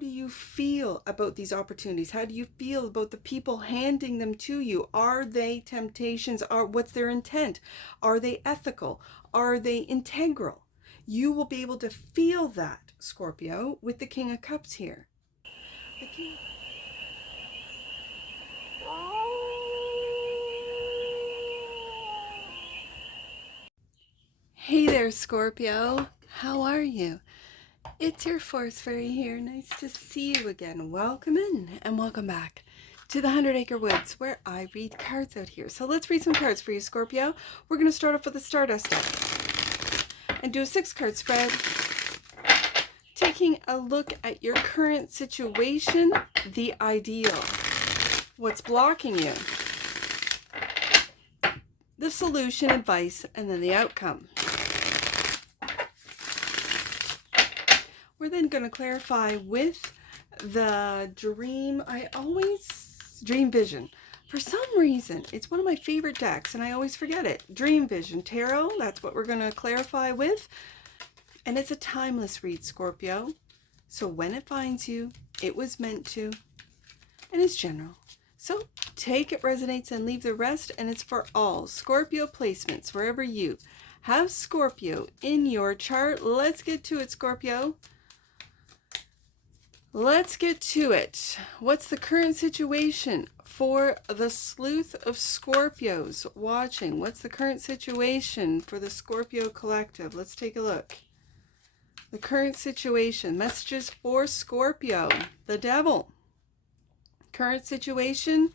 do you feel about these opportunities? How do you feel about the people handing them to you? Are they temptations? What's their intent? Are they ethical? Are they integral? You will be able to feel that, Scorpio, with the King of Cups here. The King... Hey there, Scorpio. How are you? It's your Force Fairy here. Nice to see you again. Welcome in and welcome back to the 100 Acre Woods, where I read cards out here. So let's read some cards for you, Scorpio. We're going to start off with the Stardust deck and do a 6-card spread, taking a look at your current situation, the ideal, what's blocking you, the solution, advice, and then the outcome. We're then going to clarify with the dream. Dream Vision. For some reason, it's one of my favorite decks, and I always forget it. Dream Vision Tarot, that's what we're going to clarify with. And it's a timeless read, Scorpio. So when it finds you, it was meant to, and it's general. So take it resonates and leave the rest, and it's for all Scorpio placements, wherever you have Scorpio in your chart. Let's get to it, Scorpio. Let's get to it. What's the current situation for the sleuth of Scorpios watching? What's the current situation for the Scorpio collective? Let's take a look. The current situation. Messages for Scorpio. The Devil. Current situation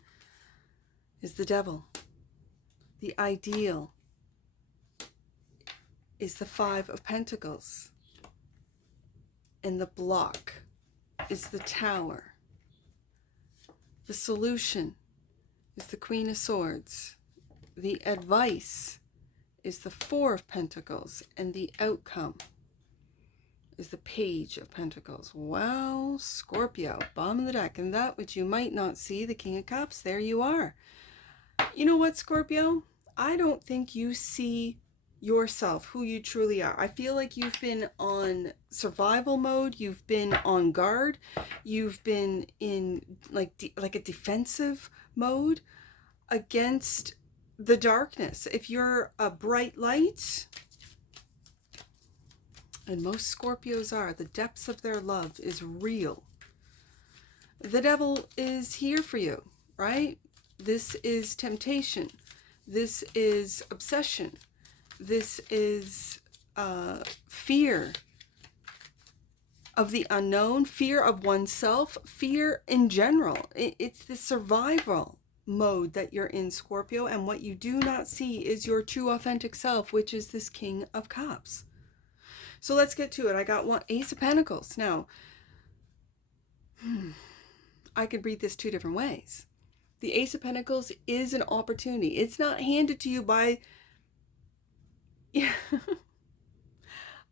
is the Devil. The ideal is the 5 of Pentacles. And the block is the Tower. The solution is the Queen of Swords. The advice is the 4 of Pentacles. And the outcome is the Page of Pentacles. Well, Scorpio, bottom of the deck. And that which you might not see, the King of Cups, there you are. You know what, Scorpio? I don't think you see yourself, who you truly are. I feel like you've been on survival mode, you've been on guard, you've been in like a defensive mode against the darkness. If you're a bright light, and most Scorpios are, the depths of their love is real. The Devil is here for you, right? This is temptation. This is obsession. This is fear of the unknown, fear of oneself, fear in general. It's the survival mode that you're in, Scorpio, and what you do not see is your true authentic self, which is this King of Cups. So let's get to it. I got one Ace of Pentacles. Now, I could read this 2 different ways. The Ace of Pentacles is an opportunity. It's not handed to you by...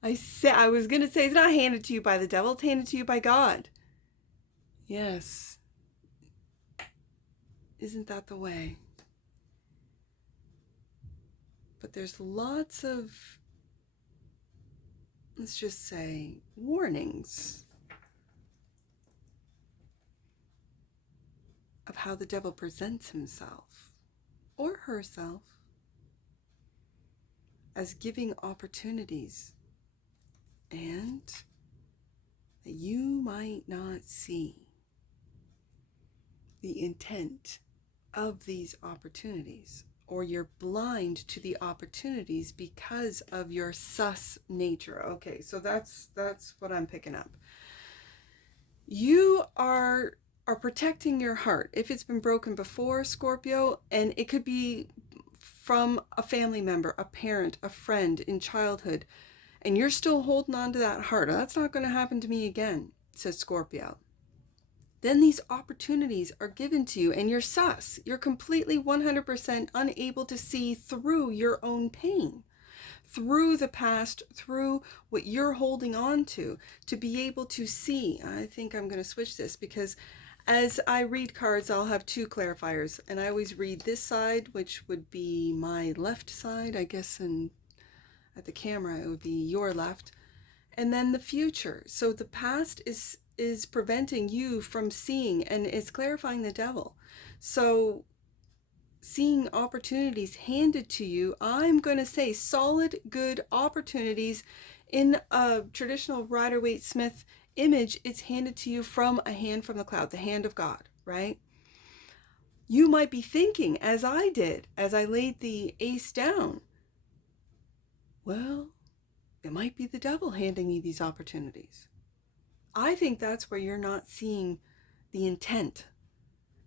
I was going to say it's not handed to you by the Devil. It's handed to you by God. Yes. Isn't that the way? But there's lots of, let's just say, warnings of how the Devil presents himself or herself as giving opportunities, and that you might not see the intent of these opportunities, or you're blind to the opportunities because of your sus nature. Okay, so that's what I'm picking up. You are protecting your heart. If it's been broken before, Scorpio, and it could be from a family member, a parent, a friend in childhood, and you're still holding on to that heart. That's not going to happen to me again, says Scorpio. Then these opportunities are given to you, and you're sus. You're completely 100% unable to see through your own pain, through the past, through what you're holding on to be able to see. I think I'm going to switch this, because as I read cards, I'll have 2 clarifiers, and I always read this side, which would be my left side, I guess, and at the camera it would be your left, and then the future. So the past is is preventing you from seeing, and it's clarifying the devil. So seeing opportunities handed to you, I'm going to say solid, good opportunities. In a traditional Rider-Waite-Smith image, it's handed to you from a hand from the cloud, the hand of God, right? You might be thinking, as I did, as I laid the ace down, well, it might be the devil handing me these opportunities. I think that's where you're not seeing the intent.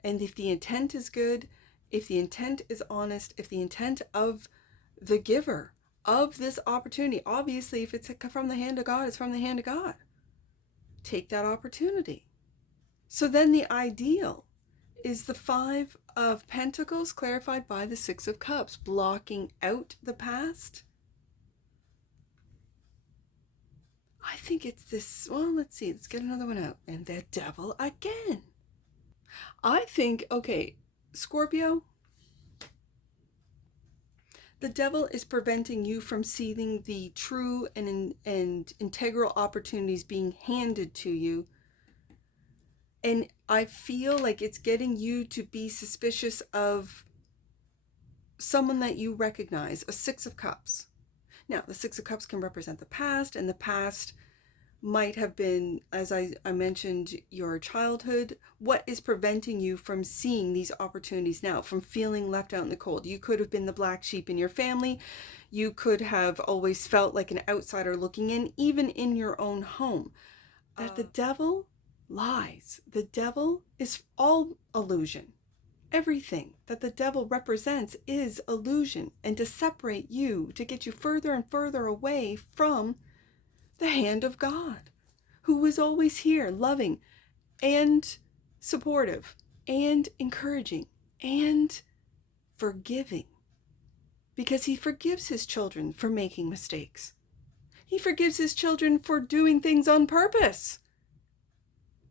And if the intent is good, if the intent is honest, if the intent of the giver of this opportunity, obviously if it's from the hand of God, it's from the hand of God. Take that opportunity. So then the ideal is the 5 of Pentacles clarified by the 6 of Cups, blocking out the past. I think it's this, well, let's see, let's get another one out. And the devil again. I think, okay, Scorpio, the devil is preventing you from seeing the true and integral opportunities being handed to you. And I feel like it's getting you to be suspicious of someone that you recognize, a 6 of Cups. Now, the 6 of Cups can represent the past, and the past might have been, as I mentioned, your childhood. What is preventing you from seeing these opportunities now, from feeling left out in the cold? You could have been the black sheep in your family. You could have always felt like an outsider looking in, even in your own home. That the devil lies. The devil is all illusion. Everything that the devil represents is illusion, and to separate you, to get you further and further away from the hand of God, who is always here, loving and supportive and encouraging and forgiving, because he forgives his children for making mistakes. He forgives his children for doing things on purpose,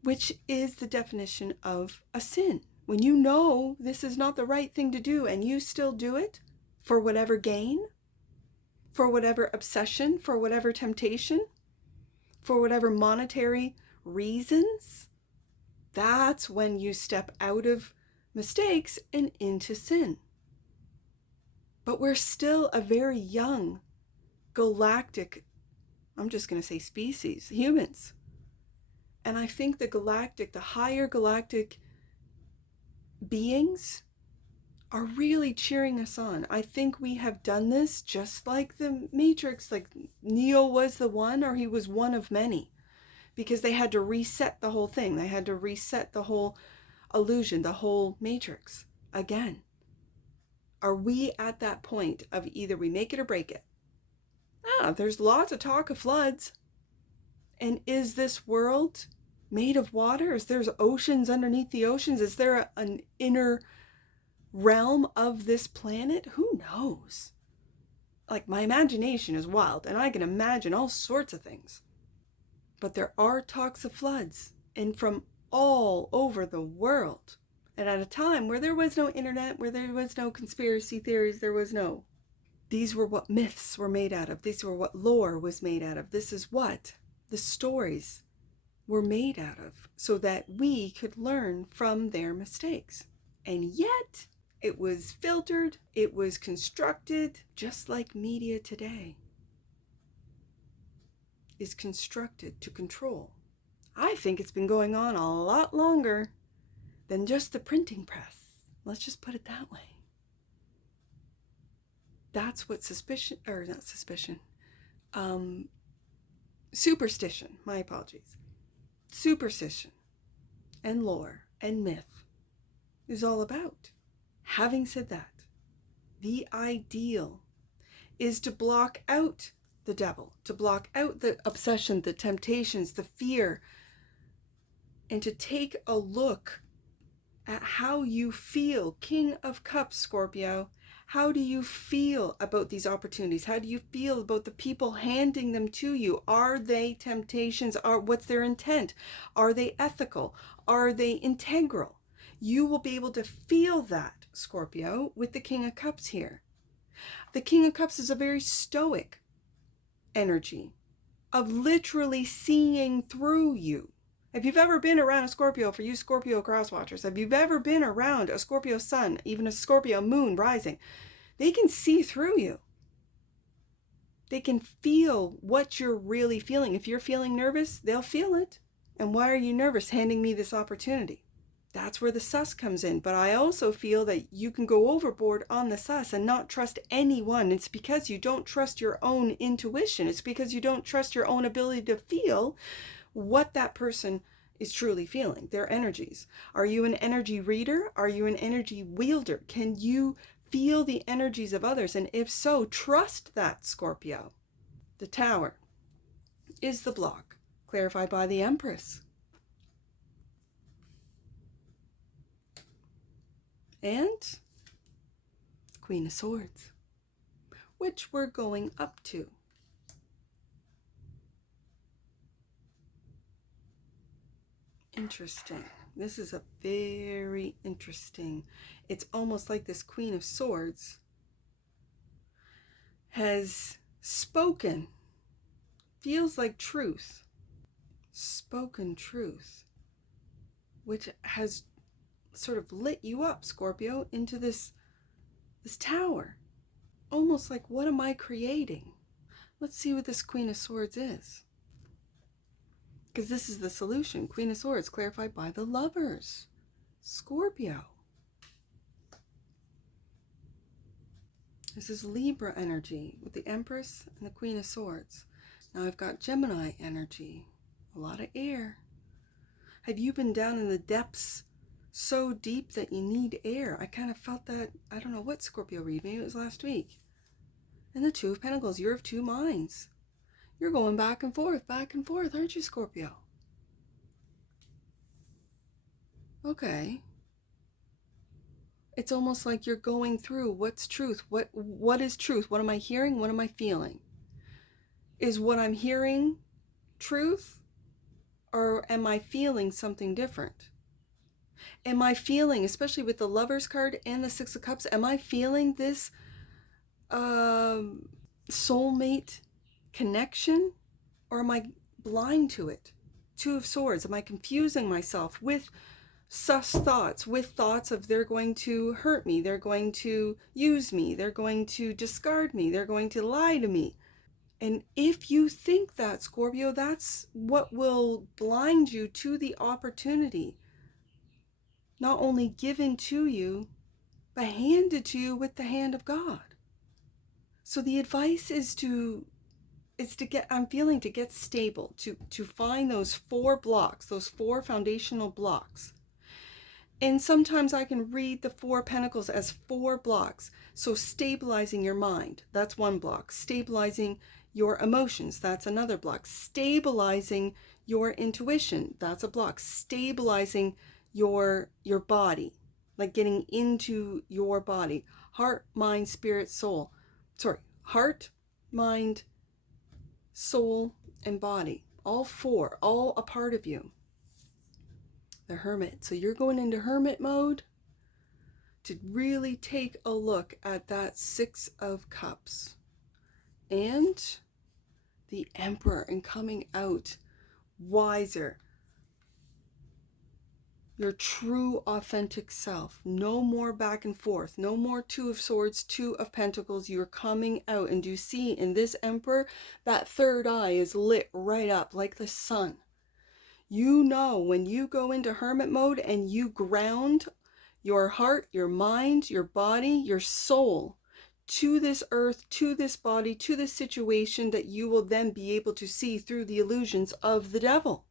which is the definition of a sin. When you know this is not the right thing to do and you still do it for whatever gain, for whatever obsession, for whatever temptation, for whatever monetary reasons, that's when you step out of mistakes and into sin. But we're still a very young galactic, I'm just going to say species, humans. And I think the higher galactic beings are really cheering us on. I think we have done this just like the Matrix, like Neo was the one, or he was one of many, because they had to reset the whole thing. They had to reset the whole illusion, the whole Matrix again. Are we at that point of either we make it or break it? There's lots of talk of floods. And is this world made of water? Is there oceans underneath the oceans? Is there an inner realm of this planet? Who knows? Like, my imagination is wild, and I can imagine all sorts of things. But there are talks of floods, and from all over the world. And at a time where there was no internet, where there was no conspiracy theories, these were what myths were made out of. These were what lore was made out of. This is what the stories were made out of, so that we could learn from their mistakes. And yet, it was filtered, it was constructed, just like media today is constructed to control. I think it's been going on a lot longer than just the printing press. Let's just put it that way. That's what superstition, my apologies. Superstition and lore and myth is all about. Having said that, the ideal is to block out the devil, to block out the obsession, the temptations, the fear, and to take a look at how you feel. King of Cups, Scorpio. How do you feel about these opportunities? How do you feel about the people handing them to you? Are they temptations? What's their intent? Are they ethical? Are they integral? You will be able to feel that, Scorpio, with the King of Cups here. The King of Cups is a very stoic energy of literally seeing through you. If you've ever been around a Scorpio, for you Scorpio cross watchers, if you've ever been around a Scorpio sun, even a Scorpio moon rising, they can see through you. They can feel what you're really feeling. If you're feeling nervous, they'll feel it. And why are you nervous? Handing me this opportunity. That's where the sus comes in. But I also feel that you can go overboard on the sus and not trust anyone. It's because you don't trust your own intuition. It's because you don't trust your own ability to feel what that person is truly feeling, their energies. Are you an energy reader? Are you an energy wielder? Can you feel the energies of others? And if so, trust that, Scorpio. The Tower is the block, clarified by the Empress. And Queen of Swords, which we're going up to. Interesting. This is a very interesting. It's almost like this Queen of Swords has spoken. Feels like truth. Spoken truth. Which has sort of lit you up, Scorpio, into this tower. Almost like, what am I creating? Let's see what this Queen of Swords is. Because this is the solution. Queen of Swords, clarified by the Lovers. Scorpio. This is Libra energy with the Empress and the Queen of Swords. Now I've got Gemini energy. A lot of air. Have you been down in the depths so deep that you need air? I kind of felt that, I don't know what Scorpio read, maybe it was last week. And the Two of Pentacles, you're of two minds. You're going back and forth, aren't you, Scorpio? Okay. It's almost like you're going through what's truth. What is truth? What am I hearing? What am I feeling? Is what I'm hearing truth? Or am I feeling something different? Am I feeling, especially with the Lovers card and the Six of Cups, am I feeling this soulmate connection, or am I blind to it? Two of Swords, am I confusing myself with sus thoughts, with thoughts of they're going to hurt me, they're going to use me, they're going to discard me, they're going to lie to me? And if you think that, Scorpio, that's what will blind you to the opportunity, not only given to you, but handed to you with the hand of God. So the advice is to get, I'm feeling, to get stable, to find those 4 blocks, those 4 foundational blocks. And sometimes I can read the 4 Pentacles as 4 blocks. So stabilizing your mind, that's one block. Stabilizing your emotions, that's another block. Stabilizing your intuition, that's a block. Stabilizing your body, like getting into your body. Heart, mind, spirit, soul. Sorry, heart, mind, soul, and body. All 4, all a part of you. The Hermit. So you're going into Hermit mode to really take a look at that 6 of Cups. And the Emperor, and coming out wiser. Your true, authentic self. No more back and forth. No more 2 of Swords, 2 of Pentacles. You're coming out. And you see in this Emperor, that third eye is lit right up like the sun. You know, when you go into Hermit mode and you ground your heart, your mind, your body, your soul to this earth, to this body, to this situation, that you will then be able to see through the illusions of the devil.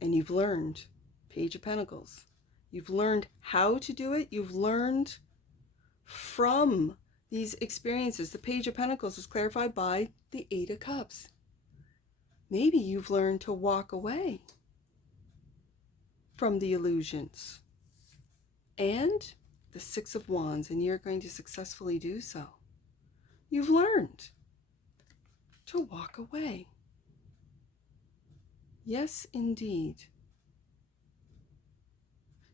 And you've learned, Page of Pentacles. You've learned how to do it. You've learned from these experiences. The Page of Pentacles is clarified by the 8 of Cups. Maybe you've learned to walk away from the illusions. And the 6 of Wands, and you're going to successfully do so. You've learned to walk away. Yes, indeed.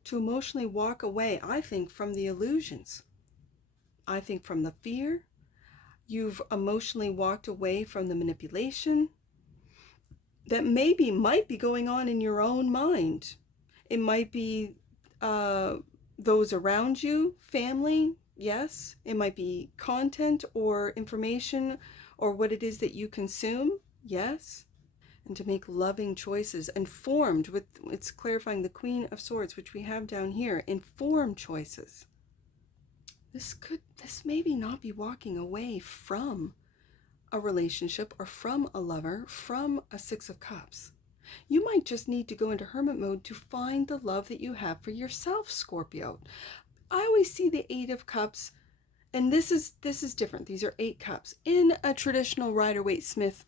To emotionally walk away, I think, from the illusions. I think from the fear. You've emotionally walked away from the manipulation. that maybe might be going on in your own mind. It might be those around you, family, yes. It might be content or information or what it is that you consume, yes. And to make loving choices, informed with, it's clarifying the Queen of Swords, which we have down here, informed choices. This maybe not be walking away from a relationship or from a lover, from a Six of Cups. You might just need to go into hermit mode to find the love that you have for yourself, Scorpio. I always see the Eight of Cups, and this is different. These are 8 cups. In a traditional Rider-Waite-Smith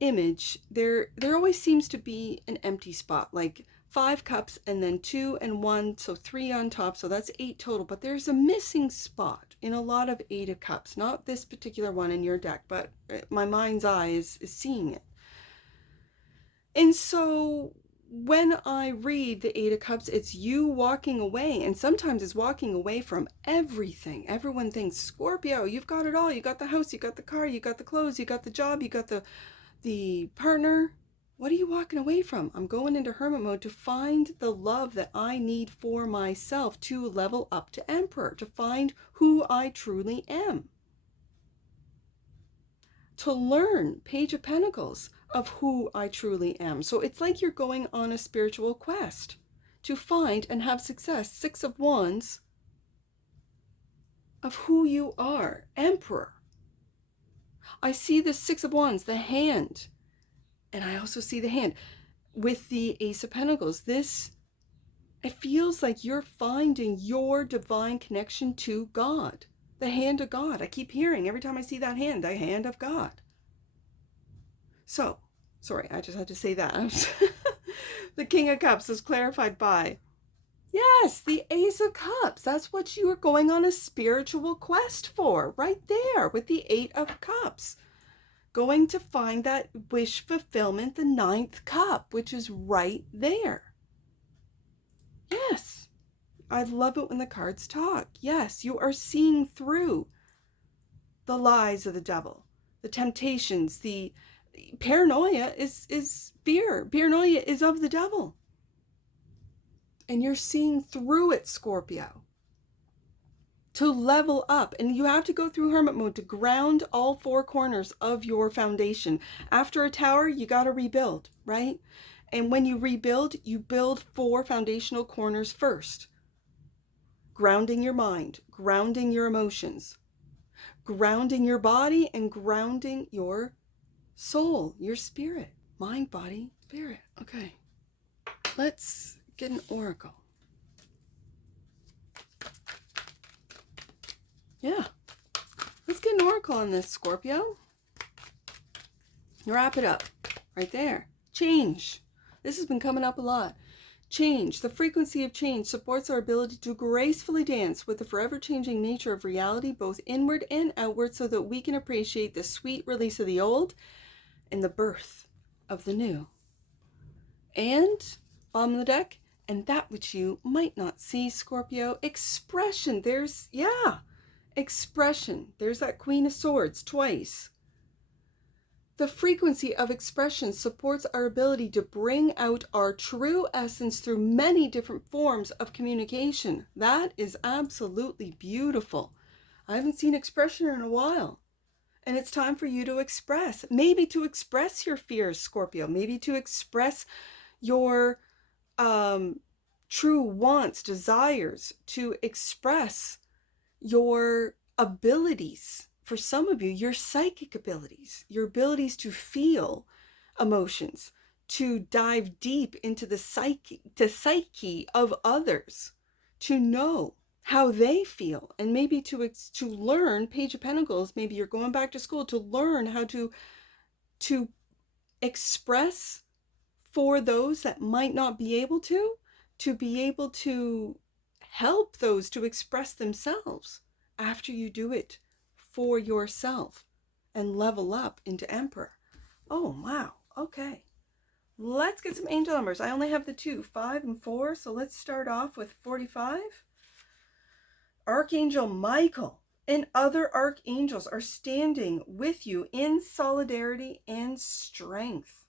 image, there always seems to be an empty spot, like 5 cups and then 2 and 1, so 3 on top, so that's 8 total. But there's a missing spot in a lot of 8 of Cups. Not this particular one in your deck, but my mind's eye is seeing it. And so when I read the 8 of Cups, it's you walking away, and sometimes it's walking away from everything. Everyone thinks, Scorpio, you've got it all. You got the house, you got the car, you got the clothes, you got the job, you got the partner. What are you walking away from? I'm going into hermit mode to find the love that I need for myself, to level up to Emperor, to find who I truly am. To learn, Page of Pentacles, of who I truly am. So it's like you're going on a spiritual quest to find and have success. 6 of Wands, of who you are, Emperor. I see the 6 of Wands, the hand, and I also see the hand with the Ace of Pentacles. It feels like you're finding your divine connection to God, the hand of God. I keep hearing every time I see that hand, the hand of God. So, sorry, I just had to say that. The King of Cups is clarified by, yes, the Ace of Cups. That's what you are going on a spiritual quest for, right there with the 8 of Cups. Going to find that wish fulfillment, the 9th cup, which is right there. Yes, I love it when the cards talk. Yes, you are seeing through the lies of the devil, the temptations, the paranoia is fear. Paranoia is of the devil. And you're seeing through it, Scorpio. To level up, and you have to go through hermit mode to ground all 4 corners of your foundation. After a tower, you got to rebuild, right? And when you rebuild, you build 4 foundational corners first. Grounding your mind, grounding your emotions, grounding your body, and grounding your soul, your spirit. Mind, body, spirit. Okay, let's get an oracle. Yeah, let's get an oracle on this, Scorpio. Wrap it up right there. Change. This has been coming up a lot. Change. The frequency of change supports our ability to gracefully dance with the forever changing nature of reality, both inward and outward, so that we can appreciate the sweet release of the old and the birth of the new. And on the deck, and that which you might not see, Scorpio, expression. There's, yeah, expression. There's that Queen of Swords twice. The frequency of expression supports our ability to bring out our true essence through many different forms of communication. That is absolutely beautiful. I haven't seen expression in a while. And it's time for you to express. Maybe to express your fears, Scorpio. Maybe to express your true wants, desires. To express your abilities. For some of you, your psychic abilities, your abilities to feel emotions, to dive deep into the psyche of others, to know how they feel, and maybe to learn, Page of Pentacles, maybe you're going back to school to learn how to express for those that might not be able to be able to help those to express themselves after you do it for yourself and level up into Emperor. Oh, wow. Okay. Let's get some angel numbers. I only have the 2, 5 and 4. So let's start off with 45. Archangel Michael and other archangels are standing with you in solidarity and strength.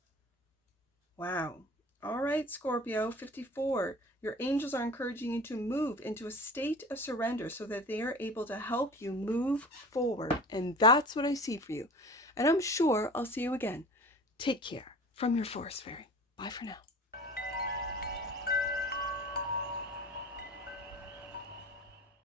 Wow. All right, Scorpio, 54. Your angels are encouraging you to move into a state of surrender so that they are able to help you move forward. And that's what I see for you. And I'm sure I'll see you again. Take care from your forest fairy. Bye for now.